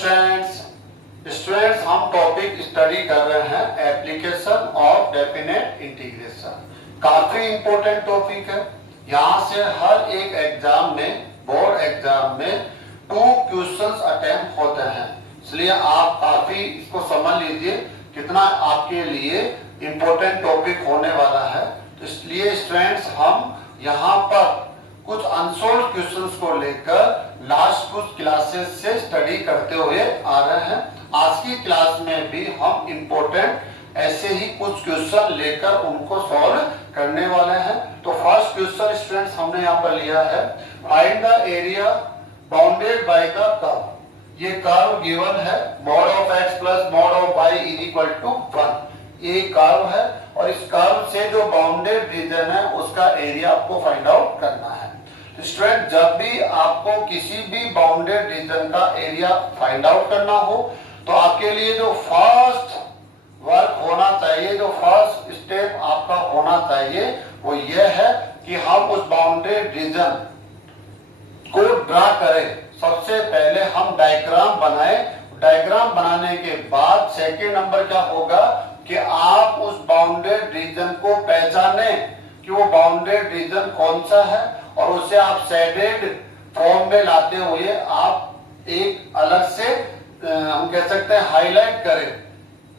Students हम topic study कर रहे हैं एप्लीकेशन ऑफ डेफिनेट इंटीग्रेशन। काफी इंपॉर्टेंट टॉपिक है। यहाँ से हर एक एग्जाम में, बोर्ड एग्जाम में 2 क्वेश्चंस अटेम्प्ट होते हैं, इसलिए आप काफी इसको समझ लीजिए कितना आपके लिए इंपॉर्टेंट टॉपिक होने वाला है। तो इसलिए स्टूडेंट्स हम यहाँ पर कुछ अनसोल्व क्वेश्चंस को लेकर लास्ट कुछ क्लासेस से स्टडी करते हुए आ रहे हैं। आज की क्लास में भी हम इंपॉर्टेंट ऐसे ही कुछ क्वेश्चन लेकर उनको सॉल्व करने वाले हैं। तो फर्स्ट क्वेश्चन स्टूडेंट्स हमने यहाँ पर लिया है, find the area bounded by the curve. ये कर्व गिवन है, mod of x plus mod of y is equal to 1। ये कर्व है और इस कर्व से जो बाउंडेड रीजन है उसका एरिया आपको फाइंड आउट करना है। स्टूडेंट जब भी आपको किसी भी बाउंडेड रीजन का एरिया फाइंड आउट करना हो तो आपके लिए जो फर्स्ट वर्क होना चाहिए, जो फर्स्ट स्टेप आपका होना चाहिए वो ये है कि हम उस बाउंडेड रीजन को ड्रा करें। सबसे पहले हम डायग्राम बनाए। डायग्राम बनाने के बाद सेकेंड नंबर क्या होगा कि आप उस बाउंडेड रीजन को पहचाने कि वो बाउंडेड रीजन कौन सा है और उसे आप शेडेड फॉर्म में लाते हुए आप एक अलग से हम कह सकते हैं हाईलाइट करें।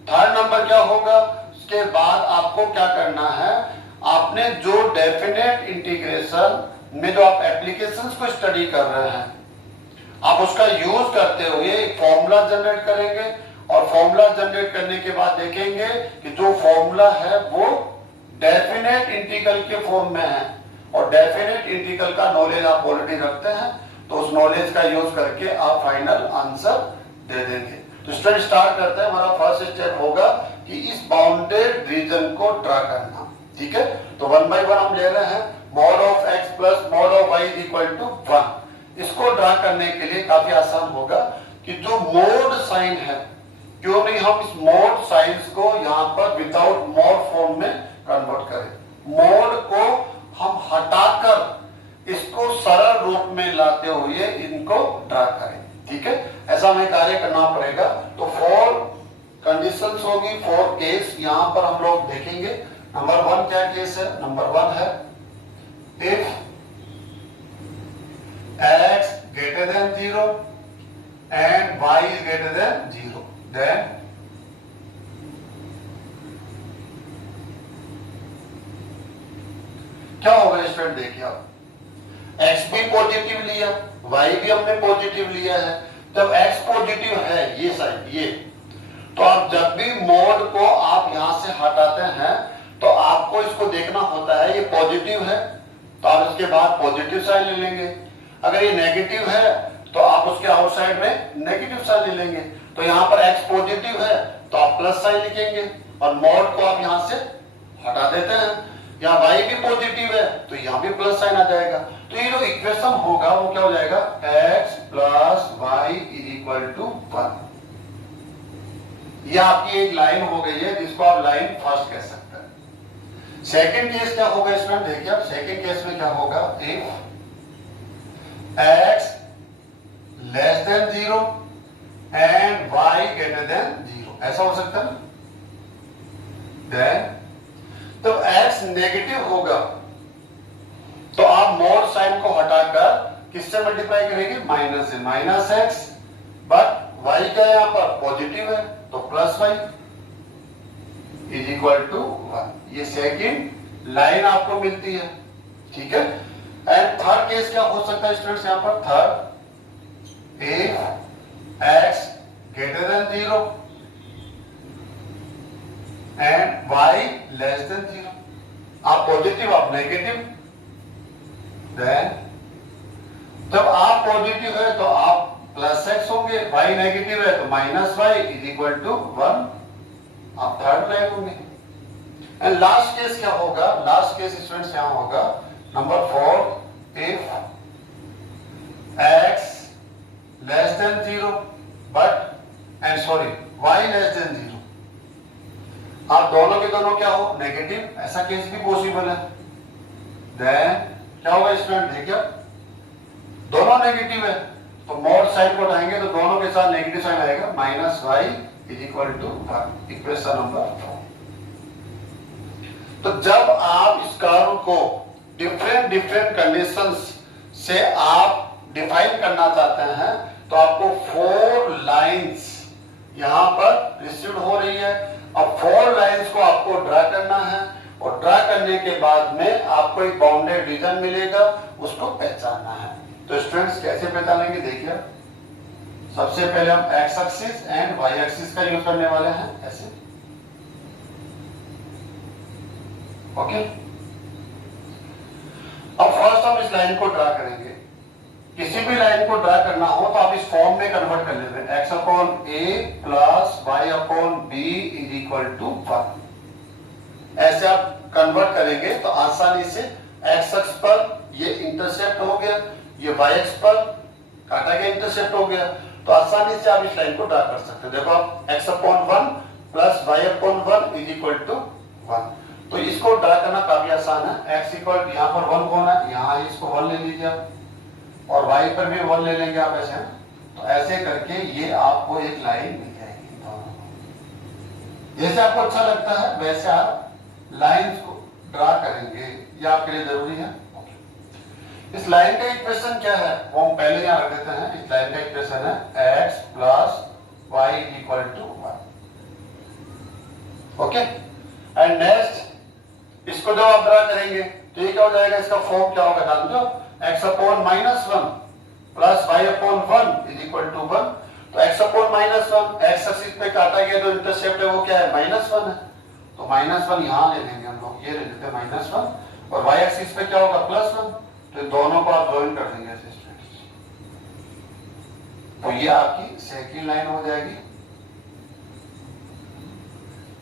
थर्ड नंबर क्या होगा, उसके बाद आपको क्या करना है, आपने जो डेफिनेट इंटीग्रेशन में जो आप एप्लीकेशंस को स्टडी कर रहे हैं आप उसका यूज करते हुए एक फॉर्मूला जनरेट करेंगे और फॉर्मूला जनरेट करने के बाद देखेंगे कि जो फॉर्मूला है वो डेफिनेट इंटीग्रल के फॉर्म में है और डेफिनेट इंटीग्रल का नॉलेज आप ऑलरेडी रखते हैं, तो उस नॉलेज का यूज करके आप फाइनल आंसर दे देंगे। तो स्टूडेंट स्टार्ट करते हैं। हमारा फर्स्ट स्टेप होगा कि इस बाउंडेड रीजन को ड्रा करना। ठीक है, तो 1 बाय 1 हम ले रहे हैं, mod of x plus mod of y is equal to 1। इसको ड्रा करने के लिए काफी आसान होगा कि जो मोड साइन है, क्यों नहीं हम इस मोड साइंस को यहाँ पर विदाउट मोड फॉर्म में कन्वर्ट करें। मोड को हम हटाकर इसको सरल रूप में लाते हुए इनको ड्रा करें। ठीक है, ऐसा हमें कार्य करना पड़ेगा। तो 4 कंडीशंस होगी, 4 केस यहाँ पर हम लोग देखेंगे। नंबर 1 क्या केस है? नंबर 1 है if x greater than 0 and y is greater than 0 then क्या होगा स्टूडेंट? देखिए आप x भी पॉजिटिव लिया, y भी हमने पॉजिटिव लिया है। जब x पॉजिटिव है ये साइड ये, तो आप जब भी मोड को आप यहां से हटाते हैं तो आपको इसको देखना होता है ये पॉजिटिव है तो आप इसके बाद पॉजिटिव साइड ले लेंगे। अगर ये नेगेटिव है तो आप उसके आउटसाइड में नेगेटिव साइन ले लेंगे। तो यहाँ पर x पॉजिटिव है तो आप प्लस साइन लिखेंगे और मोड को आप यहाँ से हटा देते हैं। यहाँ y भी पॉजिटिव है तो यहाँ भी प्लस साइन आ जाएगा। तो ये जो इक्वेशन होगा वो क्या हो जाएगा, x plus y is equal to 1। यह आपकी एक लाइन हो गई है जिसको आप लाइन फर्स्ट कह सकते हैं। सेकेंड केस क्या होगा स्टूडेंट? देखिए आप सेकेंड केस में क्या होगा, if x less than 0 and y greater than 0, ऐसा हो सकता है। देन तो x नेगेटिव होगा तो आप मोड साइन को हटाकर किससे मल्टीप्लाई करेंगे? माइनस से, माइनस x। बट y का यहाँ पर पॉजिटिव है तो plus y is equal to 1। ये सेकेंड लाइन आपको मिलती है। ठीक है, एंड थर्ड केस क्या हो सकता है स्टूडेंट्स? यहाँ पर third, if x greater than 0 and y less than 0, आप पॉजिटिव आप नेगेटिव। देन जब आप पॉजिटिव है तो आप प्लस x होंगे, y नेगेटिव है तो minus y is equal to 1, आप थर्ड लाइन होंगे। एंड लास्ट केस क्या होगा? लास्ट केस स्टूडेंट्स यहाँ होगा number 4, if x less than 0 but and sorry y less than 0, आप दोनों के दोनों क्या हो, नेगेटिव, ऐसा केस भी पॉसिबल है। देन क्या होगा स्टूडेंट? देखिए दोनों नेगेटिव है तो मॉड साइन को उठाएंगे तो दोनों के साथ नेगेटिव साइन आएगा, minus Y is equal to 1, equation number 4। तो जब आप इस कर्व को डिफरेंट कंडीशंस से आप डिफाइन करना चाहते हैं तो आपको 4 लाइंस यहां पर रिसीव हो रही है। अब 4 लाइंस को आपको ड्रा करना है और ड्रा करने के बाद में आपको एक बाउंडेड रीजन मिलेगा, उसको पहचानना है। तो स्टूडेंट्स कैसे पहचानेंगे, देखिए सबसे पहले हम X axis and Y axis का यूज करने वाले हैं, ऐसे ओके। अब फर्स्ट हम इस लाइन को ड्रा करेंगे। किसी भी लाइन को ड्रा करना हो तो आप इस फॉर्म में कन्वर्ट कर लेते हैं, X upon A plus Y upon B is equal to 1। ऐसे आप कन्वर्ट करेंगे तो आसानी से एक्स अक्ष पर ये इंटरसेप्ट हो गया, ये वाई अक्ष पर काटा गया इंटरसेप्ट हो गया, तो आसानी से आप इस लाइन को ड्रा कर सकते हैं। देखो आप X upon 1 plus Y upon 1 is equal to 1। तो इसको ड्रा करना काफी आसान है। एक्स इक्वल यहाँ पर 1 कौन है, यहाँ इसको 1 ले लीजिए आप, और y पर भी 1 ले लेंगे आप, ऐसे। तो ऐसे करके ये आपको एक लाइन मिल जाएगी। जैसे आपको अच्छा लगता है वैसे आप लाइंस को ड्रा करेंगे, ये आपके लिए जरूरी है। इस लाइन का इक्वेशन क्या है वो हम पहले यहां रख देते हैं। इस लाइन का इक्वेशन है x plus Y equal to 1, okay. And next इसको जब आप ड्रा करेंगे तो ये क्या हो जाएगा, इसका फॉर्म क्या होगा जान दो, x upon minus 1 plus Y upon 1 is equal to 1। तो x upon minus 1 X axis पे काटा गया जो इंटरसेप्ट है वो क्या है, -1 है। तो -1 यहां ले लेंगे हम लोग, ये ले लेते हैं -1, और y एक्सिस पे क्या होगा, +1। तो दोनों को आप ज्वाइन कर देंगे ऐसे। तो ये आपकी सेकंड लाइन हो जाएगी।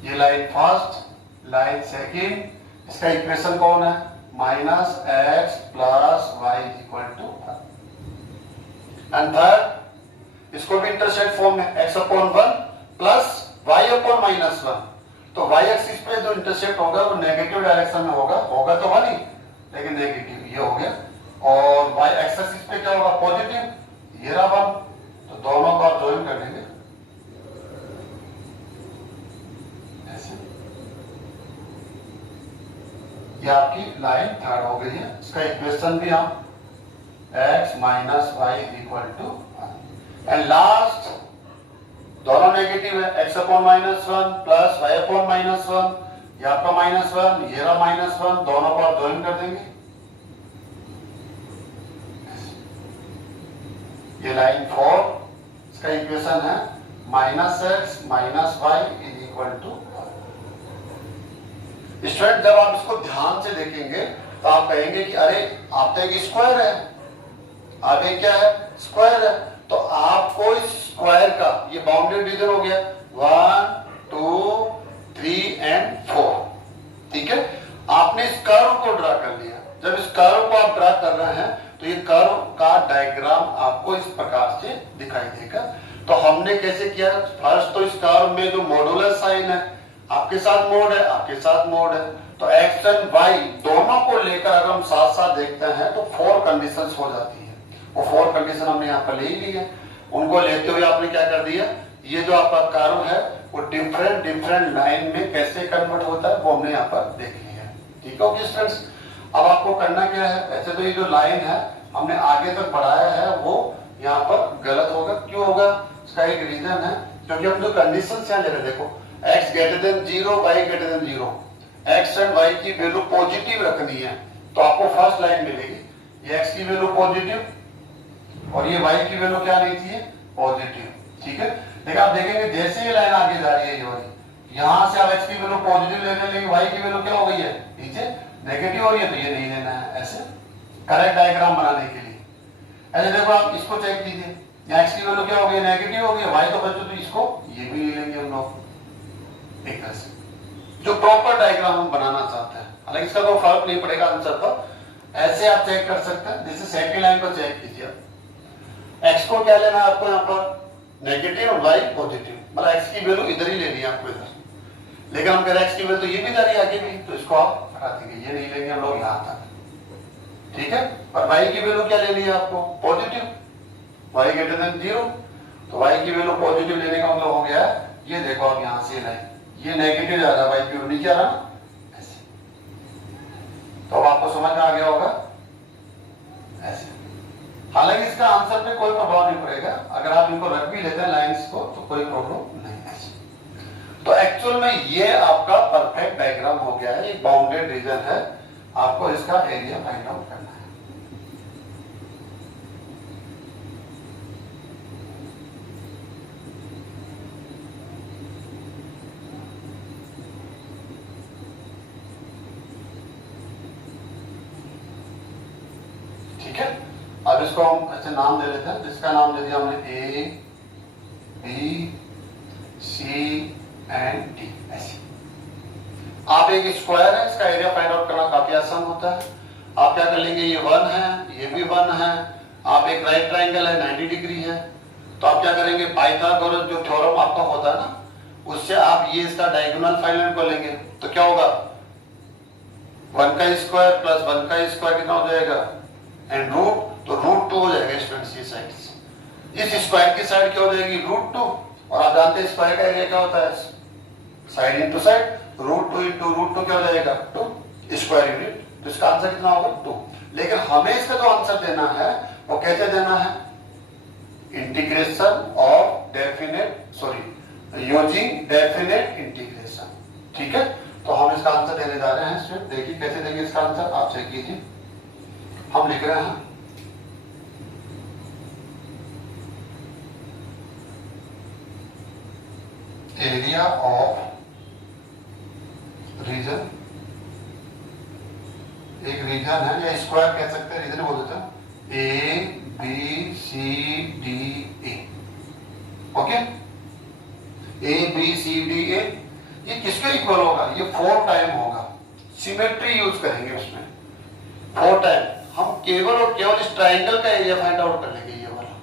ये लाइन फर्स्ट, लाइन सेकंड, इसका इक्वेशन कौन है, -x plus Y equal to 1। And third, इसको भी इंटरसेप्ट फॉर्म में x upon 1 plus y upon -1। तो y एक्सिस पे जो इंटरसेप्ट होगा वो नेगेटिव डायरेक्शन में होगा, तो 1 ही, लेकिन नेगेटिव ये हो गया। और y एक्सिस पे क्या होगा, पॉजिटिव, ये रहा 1। तो दोनों को आप ज्वाइन कर देंगे ऐसे। ये आपकी लाइन थर्ड हो गई है। इसका इक्वेशन भी हम x minus Y equal to 1। And last दोनों नेगेटिव है, x upon -1 plus Y upon -1, ये आपका -1, ये रहा -1, दोनों को आप ज्वाइन कर देंगे। ये लाइन 4, इसका इक्वेशन है -x minus Y is equal to 1। Student जब आप इसको ध्यान से देखेंगे तो आप कहेंगे कि अरे आप तो एक स्क्वायर है, आप एक क्या है, स्क्वायर है। तो आपको इस स्क्वायर का ये बाउंडेड रीजन हो गया 1 2 3 एंड 4, ठीक है। आपने इस कर्व को ड्रा कर लिया। जब इस कर्व को आप ड्रा कर रहे हैं तो ये कर्व का डायग्राम आपको इस प्रकार से दिखाई देगा। तो हमने कैसे किया, फर्स्ट तो इस कर्व में जो मॉडुलर साइन है, आपके साथ मोड है, आपके साथ मोड है, तो एक्स एंड वाई दोनों को लेकर अगर हम साथ साथ देखते हैं तो 4 कंडीशंस हो जाती है। वो 4 कंडीशन हमने यहाँ पर ले ही ली है। उनको लेते हुए आपने क्या कर दिया, ये जो आपका कर्व है वो डिफरेंट लाइन में कैसे कन्वर्ट होता है वो हमने यहाँ पर देख लिया है, ठीक है। ओके स्टूडेंट्स, अब आपको करना क्या है, वैसे तो ये जो लाइन है हमने आगे तक बढ़ाया है वो यहाँ पर गलत होगा। क्यों होगा, इसका एक रीजन है, क्योंकि हम जो कंडीशन यहाँ ले रहे हैं, देखो x greater than 0, y greater than 0, x and y की वैल्यू पॉजिटिव रखनी है। तो आपको फर्स्ट लाइन मिलेगी, ये x की वैल्यू पॉजिटिव और ये y की वैल्यू क्या नहीं चाहिए, पॉजिटिव, ठीक है। लेकिन आप देखेंगे जैसे ये लाइन आगे जा रही है, ये वाली, यहाँ से आप x की वैल्यू पॉजिटिव ले रहे हैं, y की वैल्यू क्या हो गई है, नीचे नेगेटिव हो रही है, तो ये नहीं लेना है। ऐसे करेक्ट डायग्राम बनाने के लिए ऐसे देखो आप इसको चेक कीजिए, यहाँ x की वैल्यू क्या हो गई, नेगेटिव हो गई, y तो बच्चों तो इसको ये भी ले लेंगे हम लोग एक तरह से, जो प्रॉपर डायग्राम हम बनाना चाहते हैं। हालांकि इसका कोई फर्क नहीं पड़ेगा आंसर पर, ऐसे आप चेक कर सकते हैं। जैसे सेकंड लाइन को चेक कीजिए, x को क्या लेना है आपको, यहाँ पर नेगेटिव और y पॉजिटिव, मतलब x की वैल्यू इधर ही लेनी है आपको इधर, लेकिन हम कह रहे हैं x की वैल्यू तो ये भी जा रही है आगे भी, तो इसको आप हटा देंगे, ये नहीं लेंगे हम लोग यहाँ तक, ठीक है। और y की वैल्यू क्या लेनी है आपको, पॉजिटिव, y ग्रेटर देन 0, तो y की वैल्यू पॉजिटिव लेने का मतलब हो गया ये देखो अब यहां से लाइन ये नेगेटिव जा रहा है, y की वैल्यू नीचे आ रहा ऐसे। तो अब आपको समझ में आ गया होगा ऐसे। हालांकि इसका आंसर पे कोई प्रभाव नहीं पड़ेगा, अगर आप इनको रख भी लेते हैं लाइंस को तो कोई प्रॉब्लम नहीं है। तो एक्चुअल में ये आपका परफेक्ट डायग्राम हो गया है, एक बाउंडेड रीजन है, आपको इसका एरिया फाइंड आउट करना है। ठीक है, अब इसको हम ऐसे नाम दे देते हैं, जिसका नाम दे दिया हमने A B C and D ऐसे। आप एक स्क्वायर है, इसका एरिया फाइंड आउट करना काफी आसान होता है। आप क्या कर लेंगे, ये 1 है, ये भी 1 है, आप एक राइट ट्राइंगल है 90 डिग्री है, तो आप क्या करेंगे, पाइथागोरस जो थ्योरम आपका होता है ना, उससे आप ये इसका डायगोनल फाइंड आउट कर लेंगे, तो क्या होगा 1 का स्क्वायर प्लस 1 का स्क्वायर कितना हो जाएगा एंड रूट, तो रूट 2 हो जाएगा स्टूडेंट्स ये साइड से। इस स्क्वायर की साइड क्या हो जाएगी रूट 2, और आप जानते हैं स्क्वायर का एरिया क्या होता है side into side, root 2 into root 2 क्या हो जाएगा 2 स्क्वायर यूनिट, तो इसका आंसर कितना होगा 2। लेकिन हमें इसका जो आंसर देना है वो कैसे देना है, integration of definite using definite integration. ठीक है, तो हम इसका आंसर देने जा रहे हैं, देखिए कैसे देंगे इसका आंसर, आप चेक कीजिए। हम लिख रहे हैं एरिया ऑफ रीजन, एक रीजन है या स्क्वायर कह सकते हैं, रीजन बोल देते हैं, A B C D A. Okay, A B C D A, ये किसके इक्वल होगा, ये 4 टाइम होगा, सिमेट्री यूज करेंगे उसमें 4 टाइम। हम केवल और केवल इस ट्राइंगल का एरिया फाइंड आउट कर लेंगे ये वाला,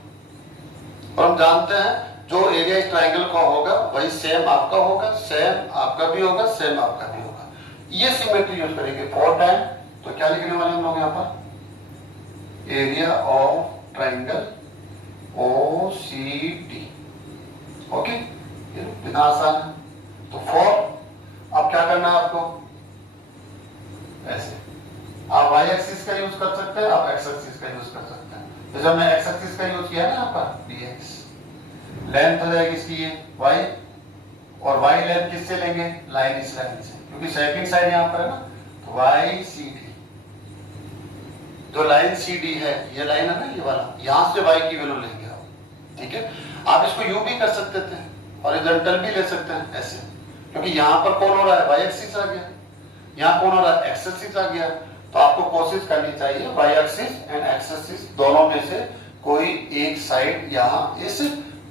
और हम जानते हैं जो एरिया इस ट्राइंगल का होगा वही सेम आपका होगा, सेम आपका भी होगा, सेम आपका भी होगा, ये सिमेट्री यूज करेंगे 4 टाइम। तो क्या लिखने वाले हम लोग यहाँ पर, area of triangle O C D. Okay, कितना आसान है। तो 4, अब क्या करना है आपको, ऐसे आप y एक्सिस का यूज कर सकते हैं, आप x एक्सिस का यूज कर सकते हैं। तो जब मैं x एक्सिस का यूज किया ना यहाँ पर dx, लेंथ हो जाएगी इसकी ये y, और y लेंथ किससे लेंगे, लाइन इस लाइन से, क्योंकि सेकंड साइड यहाँ पर है ना, तो y सी डी, जो लाइन सी डी है ये लाइन है ना ये वाला, यहाँ से y की वैल्यू लेंगे आप। ठीक है, आप इसको u भी कर सकते थे, हॉरिजॉन्टल भी ले सकते हैं ऐसे, क्योंकि यहाँ पर कौन हो रहा है y एक्सिस आ गया, यहाँ कौन हो रहा है x एक्सिस आ गया। तो आपको कोशिश करनी चाहिए y axis and x axis दोनों में से कोई एक साइड यहाँ इस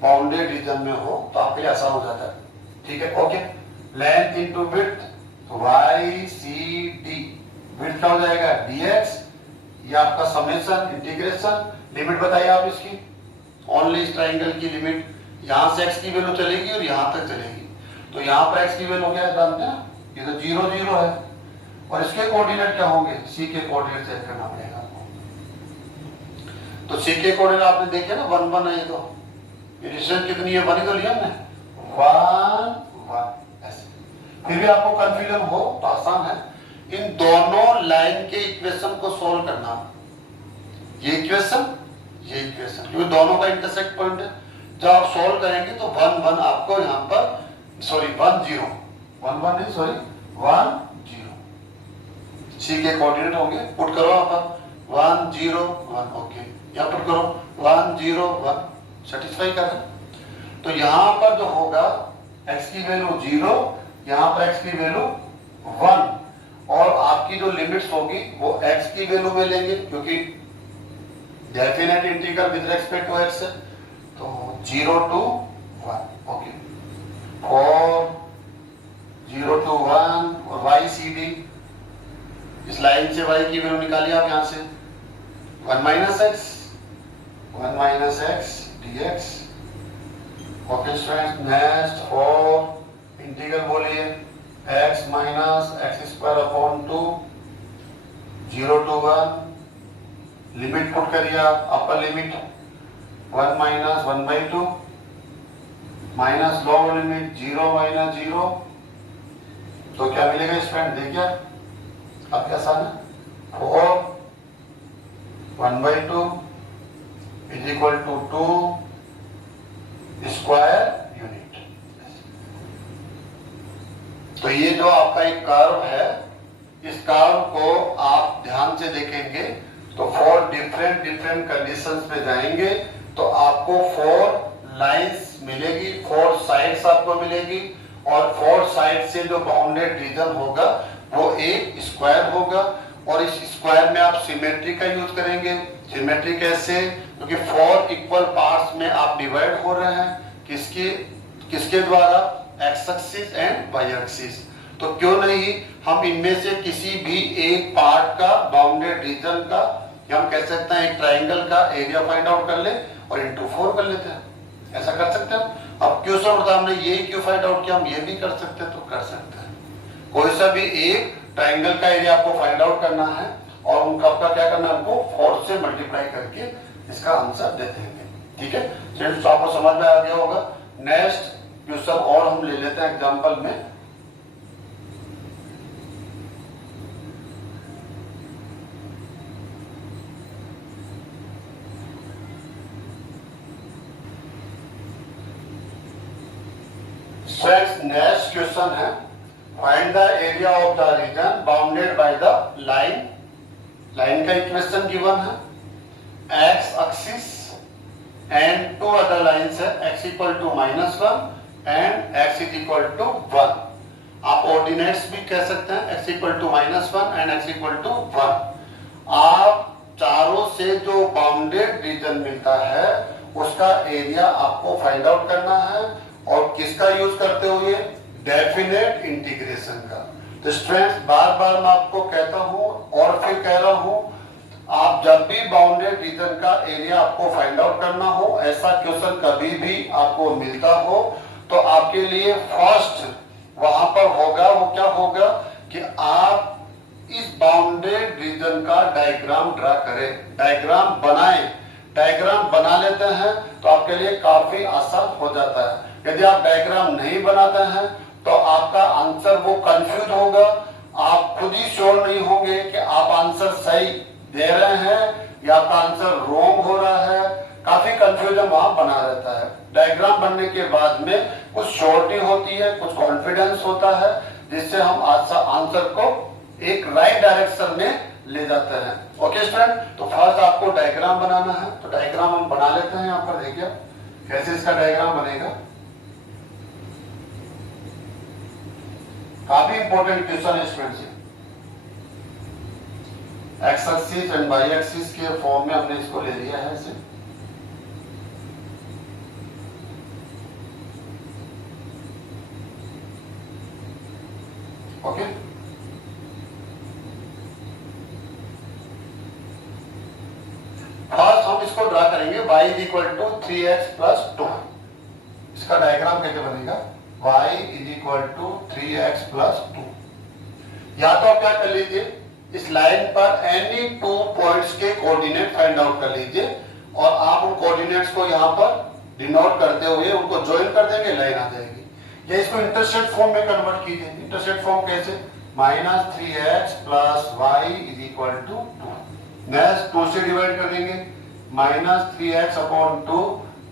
बाउंडेड रीजन में हो, तो आपके लिए आसान हो जाता है। ठीक है, ओके, लेंथ इनटू विड्थ, तो y सी डी, विड्थ क्या हो जाएगा dx, ये आपका समेशन इंटीग्रेशन, लिमिट बताइए आप इसकी, ओनली इस ट्राइंगल की लिमिट, यहां से x की वैल्यू चलेगी और यहां तक चलेगी, तो यहां पर x की वैल्यू क्या है जानते हैं, ये तो 0 0 है, और इसके कोऑर्डिनेट क्या होंगे, c के कोऑर्डिनेट चेक करना पड़ेगा आपको। तो c के कोऑर्डिनेट आपने देखे ना 1 1 है, ये तो ये डिस्टेंस कितनी है, 1 ही तो लिया हमने, 1 1 ऐसे। फिर भी आपको कंफ्यूजन हो तो आसान है, इन दोनों लाइन के इक्वेशन को सोल्व करना, ये इक्वेशन ये इक्वेशन, क्योंकि दोनों का इंटरसेक्ट पॉइंट है। जब आप सोल्व करेंगे तो 1 1 आपको यहाँ पर सॉरी 1 0 1 1 नहीं सॉरी 1 0 सी के कोऑर्डिनेट होंगे, पुट करो यहाँ पर 1 0 1, ओके, यहाँ पुट करो 1 0 1, सेटिस्फाई कर रहे। तो यहाँ पर जो होगा x की वैल्यू 0, यहाँ पर x की वैल्यू 1, और आपकी जो लिमिट्स होगी वो x की वैल्यू में लेंगे, क्योंकि definite integral with respect to x है, तो 0 to 1, ओके, 4 0 to 1, और y सी डी, इस लाइन से y की वैल्यू निकालिए आप यहाँ से 1 minus x dx। Okay students, next for integral बोलिए x minus x square upon 2 0 to 1, limit put करिए आप, upper limit 1 minus 1/2 minus lower limit 0 minus 0, तो क्या मिलेगा स्टूडेंट? देखिए अब कैसा है, 4 1/2 is equal to 2 square unit. तो ये जो आपका एक कर्व है, इस कर्व को आप ध्यान से देखेंगे तो 4 डिफरेंट कंडीशंस में जाएंगे तो आपको 4 लाइंस मिलेगी, 4 साइड्स आपको मिलेगी, और 4 साइड से जो बाउंडेड रीजन होगा वो एक स्क्वायर होगा। और इस स्क्वायर में आप सिमेट्री का यूज करेंगे। सिमेट्री कैसे? क्योंकि 4 इक्वल पार्ट्स में आप डिवाइड हो रहे हैं, किसके द्वारा? X axis and Y axis. तो क्यों नहीं हम इनमें से किसी भी एक पार्ट का बाउंडेड रीजन का, या हम कह सकते हैं एक ट्राइंगल का एरिया फाइंड आउट कर ले और इंटू 4 कर लेते हैं। ऐसा कर सकते हैं। अब क्यों सर हमने ये क्यों फाइंड आउट किया, हम ये भी कर सकते हैं, तो कर सकते हैं। कोई सा भी एक ट्राइंगल का एरिया आपको फाइंड आउट करना है और उनका आपका क्या करना है, हमको 4 से मल्टीप्लाई करके इसका आंसर दे देंगे। ठीक है फ्रेंड्स, तो आपको समझ में आ गया होगा। नेक्स्ट क्वेश्चन और हम ले लेते हैं एग्जांपल में। नेक्स्ट क्वेश्चन है, find the area of the region bounded by the line. Line का इक्वेशन गिवन है, X axis and 2 other lines है, x equal to -1 and x is equal to 1। आप ऑर्डिनेट्स भी कह सकते हैं, x equal to -1 and x equal to 1। आप चारों से जो बाउंडेड रीजन मिलता है उसका एरिया आपको फाइंड आउट करना है, और किसका यूज करते हुए? डेफिनेट इंटीग्रेशन का। तो स्टूडेंट्स बार बार मैं आपको कहता हूं और फिर कह रहा हूं, आप जब भी बाउंडेड रीजन का एरिया आपको फाइंड आउट करना हो, ऐसा क्वेश्चन कभी भी आपको मिलता हो, तो आपके लिए फर्स्ट वहां पर होगा, वो क्या होगा कि आप इस बाउंडेड रीजन का डायग्राम ड्रा करें, डायग्राम बनाएं। डायग्राम बना लेते हैं तो आपके लिए काफी आसान हो जाता है। यदि आप डायग्राम नहीं बनाते हैं तो आपका आंसर वो कंफ्यूज होगा, आप खुद ही श्योर नहीं होंगे कि आप आंसर सही दे रहे हैं या आपका आंसर रॉन्ग हो रहा है। काफी कंफ्यूजन वहां बना रहता है। डायग्राम बनने के बाद में कुछ श्योरिटी होती है, कुछ कॉन्फिडेंस होता है, जिससे हम आंसर को एक राइट डायरेक्शन में ले जाते हैं। ओके स्टूडेंट, तो फर्स्ट आपको डायग्राम बनाना है, तो डायग्राम हम बना लेते हैं। यहाँ पर देखिए कैसे इसका डायग्राम बनेगा। काफी इंपॉर्टेंट क्वेश्चन है students. X axis and Y axis के फॉर्म में हमने इसको ले लिया है इसे। ओके, फर्स्ट हम इसको ड्रा करेंगे y is equal to 3x plus 2। इसका डायग्राम कैसे बनेगा? y is equal to 3x plus 2। या तो आप क्या कर लीजिए, इस लाइन पर एनी 2 पॉइंट्स के कोऑर्डिनेट फाइंड आउट कर लीजिए और आप उन कोऑर्डिनेट्स को यहाँ पर डिनोट करते हुए उनको ज्वाइन कर देंगे, लाइन आ जाएगी। या इसको इंटरसेप्ट फॉर्म में कन्वर्ट कीजिए। इंटरसेप्ट फॉर्म कैसे? -3x plus y is equal to 2। Next 2 से डिवाइड कर देंगे, -3x upon 2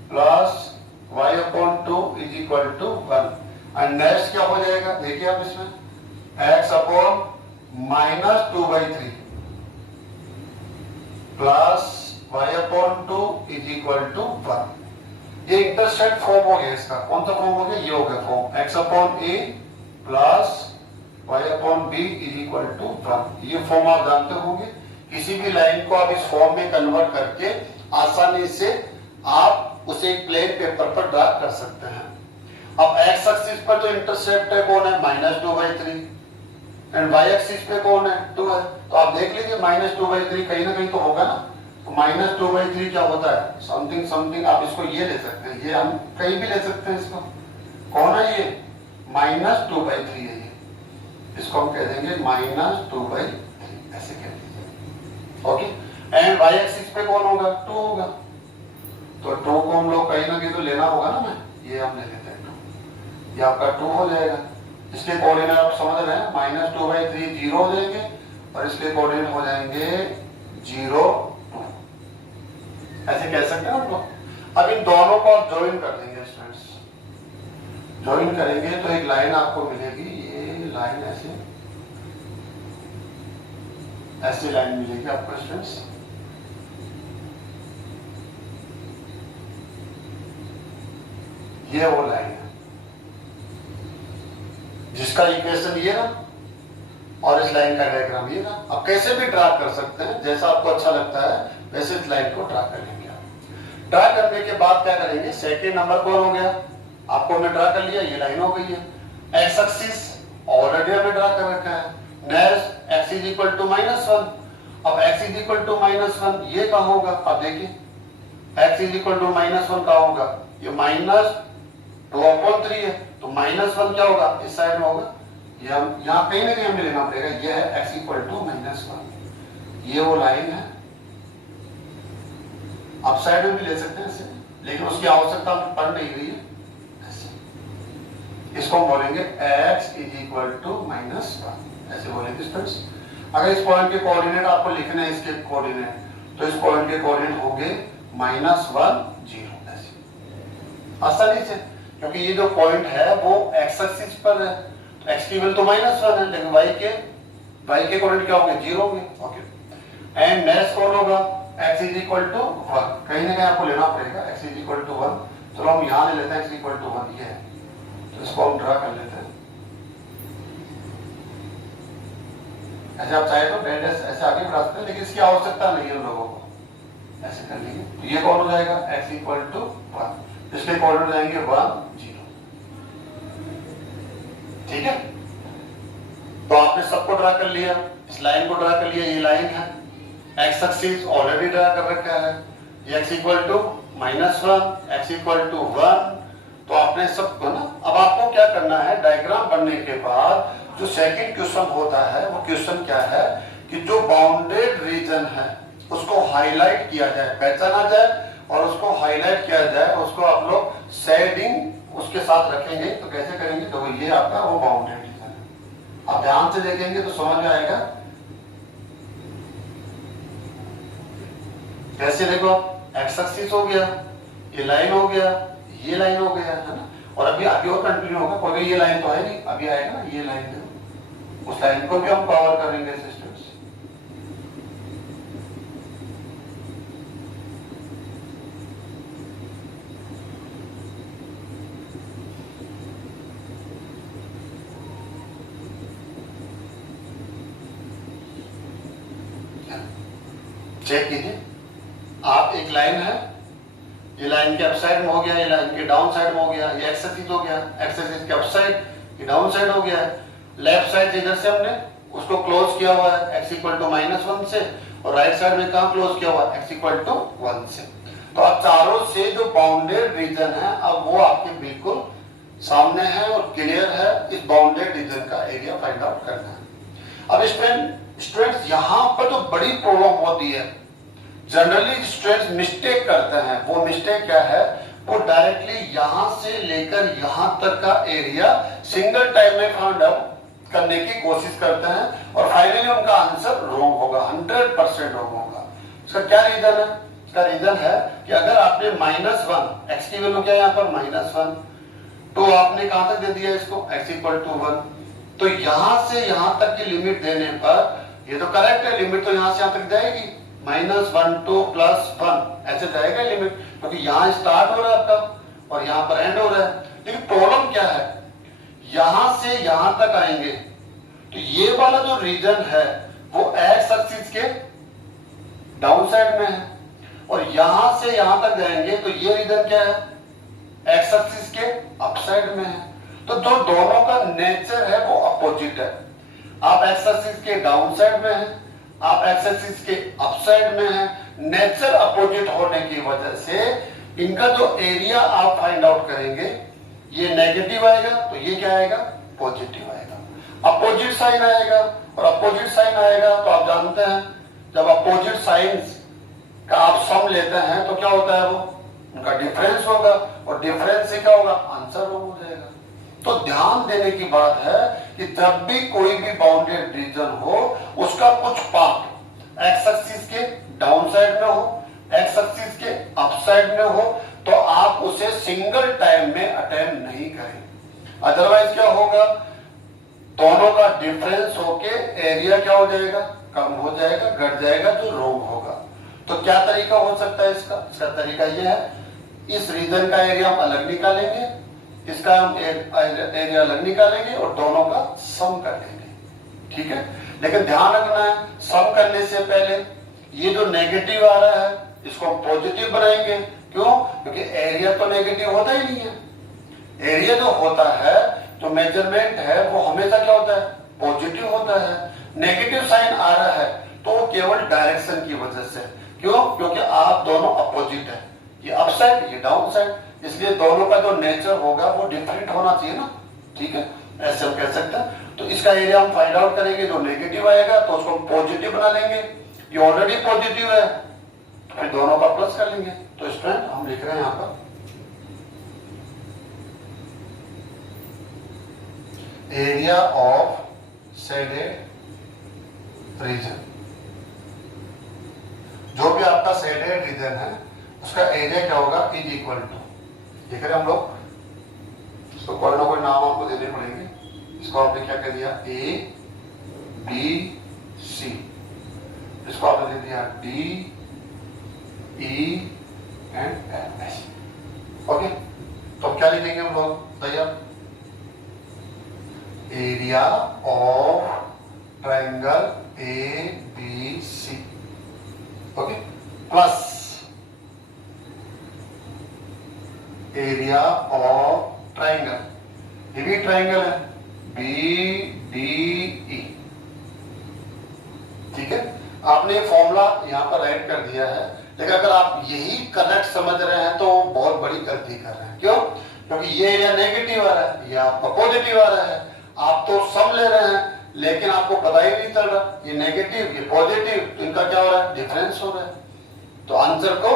plus y upon 2 is equal to 1। And next क्या हो जाएगा? देखिए आप इसमें x upon -2/3 plus y upon 2 is equal to 1। ये इंटरसेप्ट फॉर्म हो गया। इसका कौन सा फॉर्म हो गया? ये हो गया form x upon a plus y upon b is equal to 1। ये फॉर्म आप जानते होंगे। किसी भी लाइन को आप इस फॉर्म में कन्वर्ट करके आसानी से आप उसे एक प्लेन पेपर पर ड्रा कर सकते हैं। अब x एक्सिस पर जो इंटरसेप्ट है कौन है? -2/3 एंड y एक्सिस पे कौन है? 2 है। तो आप देख लीजिए -2/3 कहीं ना कहीं तो होगा ना। तो -2/3 क्या होता है? Something something. आप इसको ये ले सकते हैं, ये हम कहीं भी ले सकते हैं। इसको कौन है? ये -2/3 है। ये इसको हम कह देंगे -2/3, ऐसे कह दीजिए। ओके, एंड y एक्सिस पे कौन होगा? 2 होगा। तो 2 को हम लोग कहीं ना कहीं तो लेना होगा ना, मैं ये हम ले लेते हैं 2, ये आपका 2 हो जाएगा। इसके कोऑर्डिनेट आप समझ रहे हैं, -2/3 0 हो जाएंगे और इसके कोऑर्डिनेट हो जाएंगे 0 2, ऐसे कह सकते हैं आप लोग। अब इन दोनों को आप ज्वाइन कर देंगे स्टूडेंट्स, ज्वाइन करेंगे तो एक लाइन आपको मिलेगी, ये लाइन ऐसी लाइन मिलेगी आपको स्टूडेंट्स। ये वो लाइन है जिसका इक्वेशन ये ना और इस लाइन का डायग्राम ये ना। अब कैसे भी ड्रा कर सकते हैं, जैसा आपको अच्छा लगता है वैसे इस लाइन को ड्रा कर लेंगे आप। ड्रा करने के बाद क्या करेंगे, सेकेंड नंबर कौन हो गया, आपको हमने ड्रा कर लिया, ये लाइन हो गई है। एक्स एक्सिस ऑलरेडी हमने ड्रा कर रखा है, नेक्स्ट x = -1। अब x = -1 ये कहाँ होगा, अब देखिए x = -1 कहाँ होगा, ये -2/3 है, तो -1 क्या होगा, इस साइड में होगा, ये हम यहाँ कहीं ना कहीं हमें लेना पड़ेगा, ये है x = -1, ये वो लाइन है। आप साइड में भी ले सकते हैं इसे, लेकिन उसकी आवश्यकता पड़ नहीं रही है। इसको हम बोलेंगे x = -1, ऐसे बोलेंगे स्टूडेंट्स। अगर इस पॉइंट के कोऑर्डिनेट आपको लिखने हैं, इसके कोऑर्डिनेट, तो इस पॉइंट के कोऑर्डिनेट होंगे -1 0, ऐसे आसानी से, क्योंकि ये जो पॉइंट है वो x एक्सिस पर है, तो x की वैल्यू तो -1 है, लेकिन y के कोऑर्डिनेट क्या होंगे, 0 होंगे। ओके, एंड नेक्स्ट कौन होगा, x = 1, कहीं ना कहीं आपको लेना पड़ेगा, x = 1। चलो हम यहाँ ले लेते हैं x = 1, ये है, तो इसको हम ड्रा कर लेते हैं। ऐसे आप चाहे तो डेड ऐसे आगे बढ़ा सकते हैं, लेकिन इसकी आवश्यकता नहीं है हम लोगों को, ऐसे कर लेंगे। तो ये कौन हो जाएगा, x = 1, इसके कोऑर्डिनेट जाएंगे 1 0, ठीक है। तो आपने सबको ड्रा कर लिया, इस लाइन को ड्रा कर लिया, ये लाइन है, x एक्सिस ऑलरेडी ड्रा कर रखा है, ये x = -1, x = 1। तो आपने सबको ना, अब आपको क्या करना है, डायग्राम बनने के बाद जो सेकंड क्वेश्चन होता है वो क्वेश्चन क्या है कि जो बाउंडेड रीजन है उसको हाईलाइट किया जाए, पहचाना जाए और उसको हाईलाइट किया जाए, उसको आप लोग शेडिंग उसके साथ रखेंगे। तो कैसे करेंगे, तो ये आपका वो बाउंडेड रीजन है। आप ध्यान से देखेंगे तो समझ में आएगा। कैसे, देखो एक्स एक्सिस हो गया, ये लाइन हो गया, ये लाइन हो गया, है ना, और अभी आगे और कंटिन्यू होगा, कोई ये लाइन तो है नहीं, अभी आएगा ना ये लाइन, उस लाइन को भी हम कवर करेंगे सिस्टम्स। चेक कीजिए, आप एक लाइन है, ये लाइन के अप साइड में हो गया, ये लाइन के डाउन साइड में हो गया, ये एक्स एक्सिस हो गया, एक्स एक्सिस के अप साइड, ये डाउन साइड हो गया है। लेफ्ट साइड इधर से हमने उसको क्लोज किया हुआ है x = -1 से, और राइट साइड में कहां क्लोज किया हुआ है, x = 1 से। तो अब चारों से जो बाउंडेड रीजन है, अब वो आपके बिल्कुल सामने है और क्लियर है। इस बाउंडेड रीजन का एरिया फाइंड आउट करना है। अब स्टूडेंट्स यहां पर जो बड़ी प्रॉब्लम होती है, जनरली स्टूडेंट्स मिस्टेक करते हैं, वो मिस्टेक क्या है, वो डायरेक्टली यहां से लेकर यहां तक का एरिया सिंगल टाइम में फाइंड आउट करने की कोशिश करते हैं, और फाइनली उनका आंसर रॉन्ग होगा, 100% रॉन्ग होगा। इसका क्या रीजन है, इसका रीजन है कि अगर आपने -1, x की वैल्यू क्या है यहाँ पर -1, तो आपने कहां तक दे दिया इसको, x = 1, तो यहां से यहां तक की लिमिट देने पर ये तो करेक्ट है, लिमिट तो यहां से यहां तक जाएगी, -1 to +1 ऐसे जाएगा लिमिट, क्योंकि यहाँ स्टार्ट हो रहा है आपका और यहाँ पर एंड हो रहा है। लेकिन प्रॉब्लम क्या है, यहां से यहां तक आएंगे तो ये वाला जो रीजन है वो एक्स एक्सिस के डाउन साइड में है, और यहां से यहां तक जाएंगे तो ये रीजन क्या है, एक्स एक्सिस के अप साइड में है। तो जो दोनों का नेचर है वो अपोजिट है। आप एक्स एक्सिस के डाउन साइड में है, आप एक्स एक्सिस के अप साइड में है। नेचर अपोजिट होने की वजह से इनका जो एरिया आप फाइंड आउट करेंगे, ये नेगेटिव आएगा तो ये क्या आएगा, पॉजिटिव आएगा। अपोजिट साइन आएगा, और अपोजिट साइन आएगा तो आप जानते हैं जब अपोजिट साइंस का आप सम लेते हैं तो क्या होता है, वो उनका डिफरेंस होगा, और डिफरेंस से क्या होगा, आंसर रॉन्ग हो जाएगा। तो ध्यान देने की बात है कि जब भी कोई भी बाउंडेड रीजन हो, उसका कुछ पार्ट एक्स एक्सिस के डाउन साइड में हो, एक्स एक्सिस के अप साइड में हो, तो आप उसे सिंगल टाइम में अटेम्प्ट नहीं करें। अदरवाइज क्या होगा, दोनों का डिफरेंस होके एरिया क्या हो जाएगा, कम हो जाएगा, घट जाएगा, जो रॉन्ग होगा। तो क्या तरीका हो सकता है इसका तरीका यह है, इस रीजन का एरिया हम अलग निकालेंगे, इसका हम एरिया अलग निकालेंगे और दोनों का सम कर लेंगे। ठीक है, लेकिन ध्यान रखना है, सम करने से पहले ये जो नेगेटिव आ रहा है इसको हम पॉजिटिव बनाएंगे। क्यों? क्योंकि एरिया तो नेगेटिव होता ही नहीं है। एरिया जो होता है, जो मेजरमेंट है, वो हमेशा क्या होता है, पॉजिटिव होता है। नेगेटिव साइन आ रहा है तो वो केवल डायरेक्शन की वजह से। क्यों? क्योंकि आप दोनों अपोजिट है, ये अप साइड, ये डाउन साइड, इसलिए दोनों का जो नेचर होगा वो डिफरेंट होना चाहिए ना। ठीक है, ऐसे हम कह सकते हैं। तो इसका एरिया हम फाइंड आउट करेंगे, जो नेगेटिव आएगा तो उसको हम पॉजिटिव बना लेंगे, ये ऑलरेडी पॉजिटिव है, फिर दोनों का प्लस कर लेंगे। तो स्टूडेंट हम लिख रहे हैं यहां पर एरिया ऑफ शेडेड रीजन, जो भी आपका शेडेड रीजन है उसका एरिया क्या होगा, इज इक्वल टू, देख रहे हैं हम लोग, इसको कोई ना कोई नाम आपको देने पड़ेंगे। इसको आपने क्या कर दिया, ए बी सी, इसको आपने दे दिया D E and F. Okay, तो क्या लिखेंगे हम लोग, तैयार, area of triangle A B C, okay, plus area of triangle, ये भी ट्रायंगल है, बी डी ई। ठीक है, आपने फॉर्मूला यहां पर ऐड कर दिया है, लेकिन अगर आप यही करेक्ट समझ रहे हैं तो बहुत बड़ी गलती कर रहे हैं। क्यों? क्योंकि ये एरिया नेगेटिव आ रहा है, ये आपका पॉजिटिव आ रहा है, आप तो सम ले रहे हैं, लेकिन आपको पता ही नहीं चल रहा, ये नेगेटिव ये पॉजिटिव, तो इनका क्या हो रहा है, डिफरेंस हो रहा है। तो आंसर को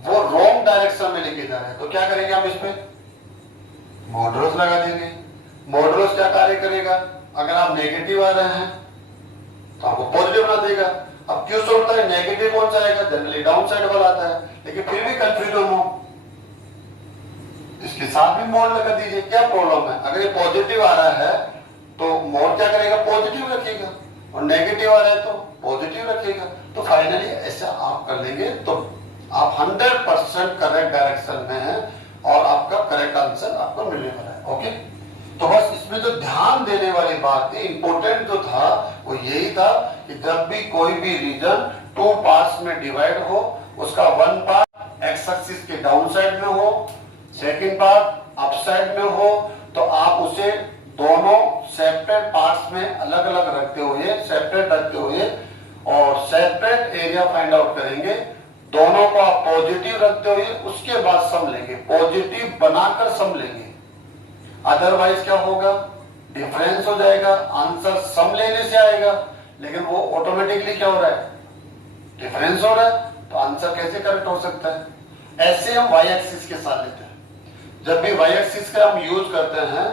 वो रॉन्ग डायरेक्शन में लेके जा रहे हैं। तो क्या करेंगे, हम इसमें मॉडुलस लगा देंगे। मॉडुलस क्या कार्य करेगा, अगर आप नेगेटिव आ रहे हैं तो आपको पॉजिटिव बना देगा। अब क्यों सोचता है नेगेटिव कौन सा आएगा, जनरली डाउन साइड वाला आता है, लेकिन फिर भी कंफ्यूजन हो, इसके साथ भी मोड लगा दीजिए, क्या प्रॉब्लम है। अगर ये पॉजिटिव आ रहा है तो मोड क्या करेगा, पॉजिटिव रखेगा, और नेगेटिव आ रहा है तो पॉजिटिव रखेगा। तो फाइनली ऐसा आप कर लेंगे तो आप 100% करेक्ट डायरेक्शन में हैं और आपका करेक्ट आंसर आपको मिलने वाला है। ओके, तो बस इसमें जो ध्यान देने वाली बात थी, इंपॉर्टेंट जो था वो यही था कि जब भी कोई भी रीजन 2 पार्ट्स में डिवाइड हो, उसका 1 पार्ट एक्स एक्सिस के डाउन साइड में हो, सेकंड पार्ट अप साइड में हो, तो आप उसे दोनों सेपरेट पार्ट्स में अलग अलग रखते हुए, सेपरेट रखते हुए और सेपरेट एरिया फाइंड आउट करेंगे। दोनों को आप पॉजिटिव रखते हुए उसके बाद सम लेंगे, पॉजिटिव बनाकर सम लेंगे। अदरवाइज क्या होगा, डिफरेंस हो जाएगा, आंसर सम लेने से आएगा, लेकिन वो ऑटोमेटिकली क्या हो रहा है, डिफरेंस हो रहा है, तो आंसर कैसे करेक्ट हो सकता है। ऐसे हम वाई एक्सिस के साथ लेते हैं। जब भी वाई एक्सिस का हम यूज करते हैं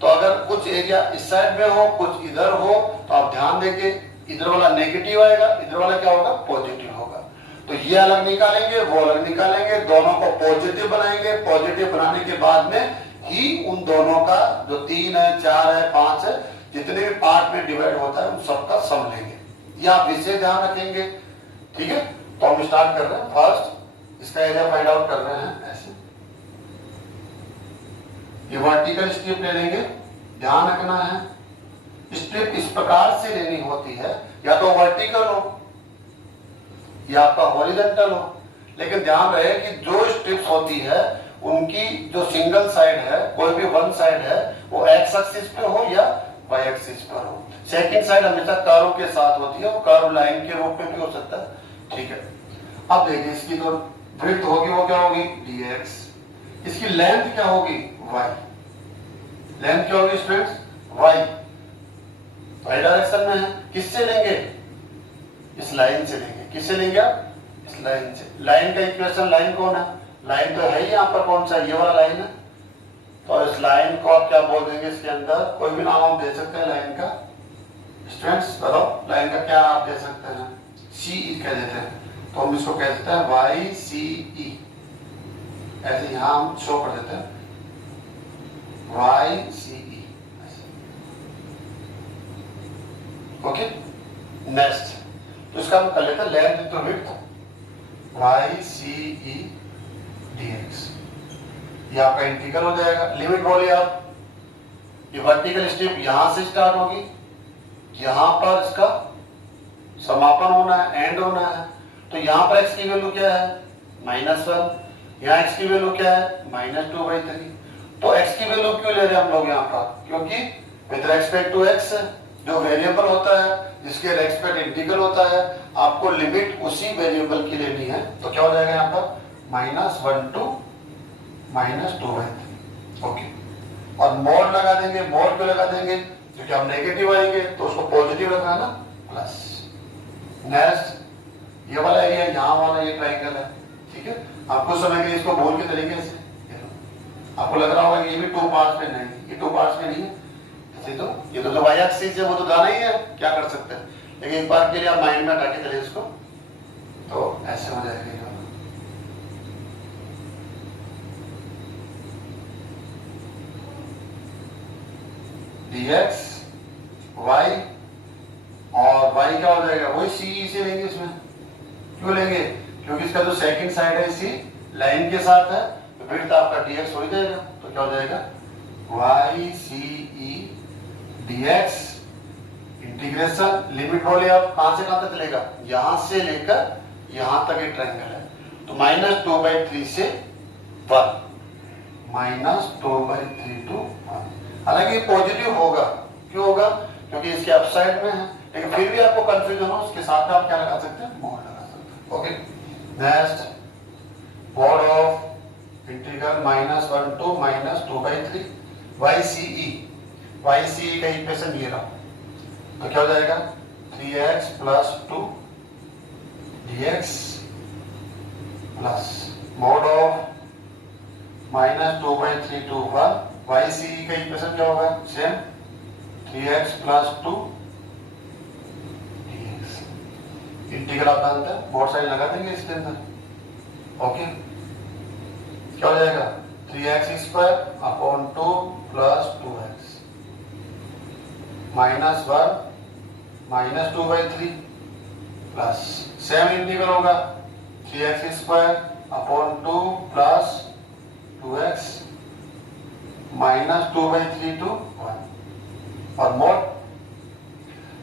तो अगर कुछ एरिया इस साइड में हो, कुछ इधर हो, तो आप ध्यान देंगे इधर वाला नेगेटिव आएगा, इधर वाला क्या होगा, पॉजिटिव होगा। तो ये अलग निकालेंगे, वो अलग निकालेंगे, दोनों को पॉजिटिव बनाएंगे। पॉजिटिव बनाने के बाद में ही उन दोनों का जो 3 है, 4 है, 5 है, जितने भी पार्ट में डिवाइड होता है उन सबका सम लेंगे। ये आप विशेष ध्यान रखेंगे। ठीक है, तो हम स्टार्ट कर रहे हैं। फर्स्ट इसका एरिया फाइंड आउट कर रहे हैं। ऐसे ये वर्टिकल स्ट्रिप ले लेंगे। ध्यान रखना है स्ट्रिप इस प्रकार से लेनी होती है, या तो वर्टिकल हो या आपका हॉरिजॉन्टल हो, लेकिन ध्यान रहे कि जो स्ट्रिप्स होती है उनकी जो सिंगल साइड है, कोई भी वन साइड है, वो एक्स एक्सिस पे हो या वाई एक्सिस पर हो। सेकंड साइड हमेशा कर्व के साथ होती है, वो कर्व लाइन के रूप में भी हो सकता है। ठीक है, अब देखिए इसकी जो विड्थ होगी वो क्या होगी, dx। इसकी लेंथ क्या होगी, y। लेंथ क्या होगी स्टूडेंट्स, y। वाई डायरेक्शन में है, किससे लेंगे, इस लाइन से लेंगे। किससे लेंगे आप, इस लाइन से। लाइन का इक्वेशन, लाइन कौन है, लाइन तो है ही यहाँ पर, कौन सा ये वाला लाइन है, तो इस लाइन को आप क्या बोल देंगे, इसके अंदर कोई भी नाम हम दे सकते हैं लाइन का। स्टूडेंट्स बताओ लाइन का क्या आप दे सकते हैं, सी कह देते हैं, तो हम इसको कह देते हैं वाई सी ई, ऐसे यहां हम शो कर देते हैं Y C E. Okay, next तो इसका हम कर लेते हैं length into width, Y C E D X, ये आपका इंटीग्रल हो जाएगा। लिमिट बोलिए आप, ये वर्टिकल स्टेप यहां से स्टार्ट होगी, यहां पर इसका समापन होना है, एंड होना है, तो यहां पर x की वैल्यू क्या है -1, यहाँ x की वैल्यू क्या है -2/3। तो x की वैल्यू क्यों ले रहे हैं हम लोग यहाँ पर, क्योंकि विद रिस्पेक्ट टू x जो वेरिएबल होता है, जिसके रेस्पेक्ट इंटीग्रल होता है, आपको लिमिट उसी वेरिएबल की लेनी है, तो क्या हो जाएगा यहाँ पर -1 to -2/3। ओके, और मोड लगा देंगे, मोड पे लगा देंगे क्योंकि हम नेगेटिव आएंगे तो उसको पॉजिटिव रखना है ना, प्लस। नेक्स्ट ये वाला एरिया, यहाँ वाला ये ट्रायंगल है, ठीक है, आपको समय के इसको बोल के चलेंगे ऐसे, आपको लग रहा होगा कि ये भी 2 पार्ट्स में, नहीं ये 2 पार्ट्स में नहीं है, ऐसे तो ये तो जो वाई एक्सिस है वो तो जाना ही है, क्या कर सकते हैं, लेकिन एक बार के लिए आप माइंड में हटा के चले इसको, तो ऐसे हो जाएगा। dx y और y क्या हो जाएगा, वही सी से लेंगे इसमें, क्यों लेंगे, क्योंकि इसका जो सेकंड साइड है इसी लाइन के साथ है, तो विड्थ आपका dx हो जाएगा, तो क्या हो जाएगा y c e dx integration, limit बोले आप कहां से कहां तक चलेगा, यहां से लेकर यहां तक एक ट्रायंगल है, तो -2/3 से 1, -2/3 to 1। हालांकि पॉजिटिव होगा, क्यों होगा, क्योंकि इसके अपसाइड में है, लेकिन फिर भी आपको कंफ्यूजन हो, उसके साथ आप क्या लगा सकते हैं, मोड लगा सकते हैं। Okay, next mode of integral -1 to -2/3 YCE का इक्वेशन ये रहा, तो क्या हो जाएगा 3x + 2 dx plus mode of -2/3 to 1 YCE का इक्वेशन क्या होगा, सेम 3x + 2 dx, इंटीग्रल आप जानते हैं, बोथ साइड लगा देंगे इसके अंदर। ओके, क्या हो जाएगा 3x² / 2 + 2x -1 -2/3 plus same integral होगा 3x² / 2 + 2x -2/3 to 1। और मोड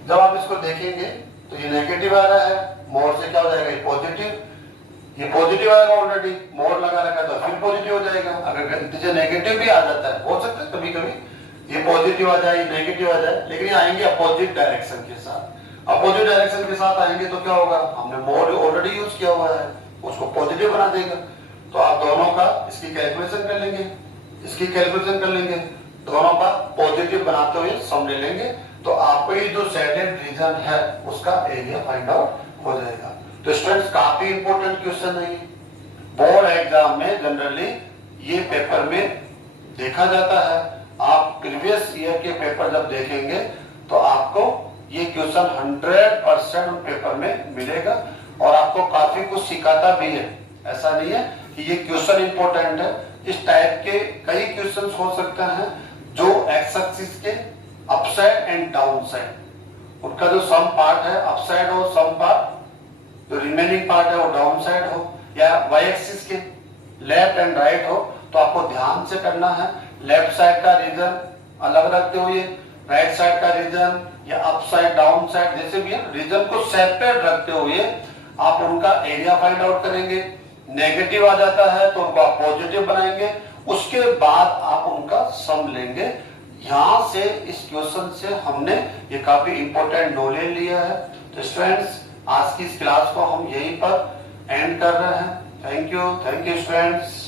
जब आप इसको देखेंगे तो ये नेगेटिव आ रहा है, मोड से क्या हो जाएगा, ये पॉजिटिव आएगा, ऑलरेडी मोड लगा रखा है तो फिर पॉजिटिव हो जाएगा। अगर गलती से नेगेटिव भी आ जाता है, हो सकता है कभी कभी ये पॉजिटिव आ जाए, नेगेटिव आ जाए, लेकिन ये आएंगे अपोजिट डायरेक्शन के साथ। अपोजिट डायरेक्शन के साथ आएंगे तो क्या होगा, हमने मोड ऑलरेडी यूज किया हुआ है, उसको पॉजिटिव बना देगा। तो आप दोनों का इसकी कैलकुलेशन कर लेंगे, इसकी कैलकुलेशन कर लेंगे, दोनों का पॉजिटिव बनाते हुए सम ले लेंगे, तो आपको ये जो शेडेड रीजन है उसका एरिया फाइंड आउट हो जाएगा। तो स्टूडेंट्स काफी इंपॉर्टेंट क्वेश्चन है ये, बोर्ड एग्जाम में जनरली ये पेपर में देखा जाता है। आप प्रीवियस ईयर के पेपर जब देखेंगे तो आपको ये क्वेश्चन 100% पेपर में मिलेगा और आपको काफी कुछ सिखाता भी है। ऐसा नहीं है कि ये क्वेश्चन इंपॉर्टेंट है, इस टाइप के कई क्वेश्चंस हो सकते हैं जो एक्स एक्सिस के अपसाइड एंड डाउन साइड, उनका जो सम पार्ट है अपसाइड हो, सम पार्ट जो रिमेनिंग पार्ट है वो डाउन साइड हो, या वाई एक्सिस के लेफ्ट एंड राइट हो, तो आपको ध्यान से करना है। लेफ्ट साइड का रीजन अलग रखते हुए, राइट साइड का रीजन या अपसाइड डाउन साइड जैसे भी है, रीजन को सेपरेट रखते हुए आप उनका एरिया फाइंड आउट करेंगे। नेगेटिव आ जाता है तो उनको आप पॉजिटिव बनाएंगे, उसके बाद आप उनका सम लेंगे। यहां से इस क्वेश्चन से हमने ये काफी इंपॉर्टेंट नॉलेज लिया है। तो स्टूडेंट्स आज की इस क्लास को हम यहीं पर एंड कर रहे हैं। Thank you students.